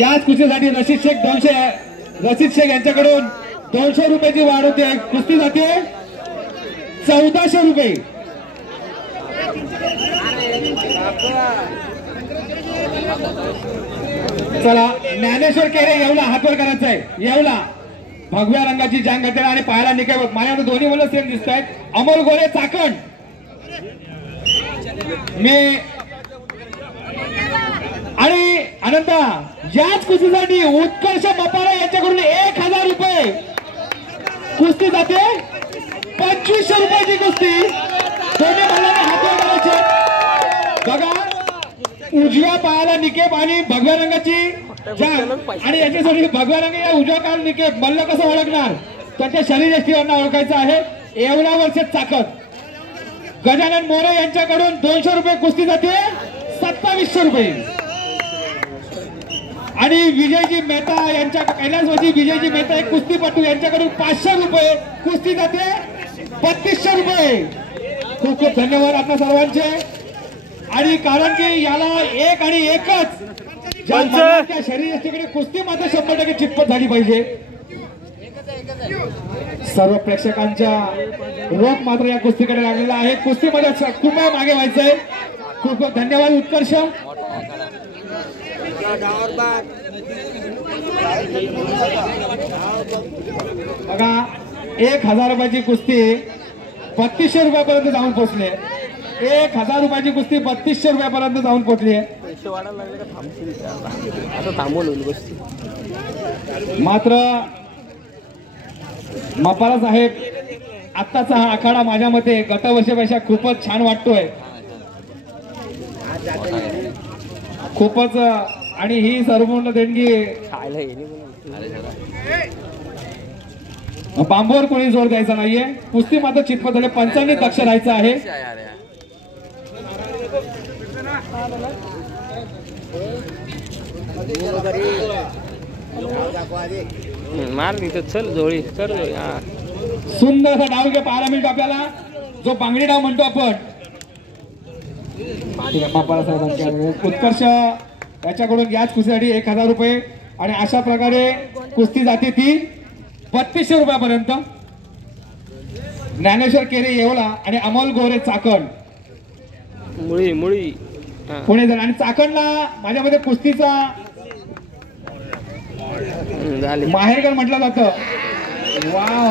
याच कुस्तीसाठी रशीद शेख 200 रशीद शेख यांच्याकडून 200 रुपयाची वाढ होते. कुस्ती जाते 1400 रुपये. चला ज्ञानेश्वर केरे येवला हातवर करायचा आहे. येवला भगव्या रंगाची जांग घातली आणि पायाला निकाय माझ्या दोन्ही मुलं सेम दिसत आहेत. अमोल गोरे चाकण मी आणि अनंता याच कुस्तीसाठी उत्कर्ष मपारा यांच्याकडून 1000 रुपये. कुस्ती जाते 2500 रुपयाची कुस्ती. दोन्ही मुलांनी हातवर करायचे. बघा उजव्या पायाला निकेप आणि भगव्या रंगाची जांग आणि याच्यासाठी भगव्या रंग या उजव्या पायाला निकेप. मल्ल कसं ओळखणार? त्यांच्या शरीरयष्टीवरनं ओळखायचं आहे. येवला वर्षात चाकत गजानन मोरे यांच्याकडून 200 रुपये. कुस्ती जाते 2700 रुपये. आणि विजयजी मेहता यांच्या कैलासवासी विजयजी मेहता एक कुस्तीपटू यांच्याकडून 500 रुपये. कुस्ती जाते 3200 रुपये. खूप खूप धन्यवाद आपल्या सर्वांचे. आणि कारण की याला एक आणि एकच ज्या शरीरयष्टीकडे कुस्ती मात्र 100% चितपट झाली पाहिजे. सर्व प्रेक्षकांच्या रोख मात्र या कुस्तीकडे लागलेला आहे. कुस्तीमध्ये खूप मागे व्हायचंय. खूप खूप धन्यवाद उत्कर्ष. बघा 1000 रुपयाची कुस्ती 3200 रुपयापर्यंत जाऊन पोहोचले. 1000 रुपयाची कुस्ती 3200 रुपयापर्यंत जाऊन पोहोचली आहे. मात्र मपारा साहेब आत्ताचा हा आखाडा माझ्या मते गतवर्षीपेक्षा खूपच छान वाटतोय. खूपच आणि ही सर्वपूर्ण देणगी बांबूवर कोणी जोर द्यायचा नाहीये. कुस्ती मात्र चितपट झाले. पंचांनी दक्ष राहायचं आहे. चल जोडी कर. सुंदर असा डाव घे पाहायला मिळतो आपल्याला जो बांगडी डाव म्हणतो आपण. उत्कर्ष याच्याकडून याच कुस्तीसाठी 1000 रुपये. आणि अशा प्रकारे कुस्ती जाते ती 3200 रुपयापर्यंत. ज्ञानेश्वर केरे येवला आणि अमोल गोरे चाकण मुळी मुळी पुणे जण. आणि चाकणला माझ्यामध्ये कुस्तीचा माहेरघर म्हटलं जातं. वाव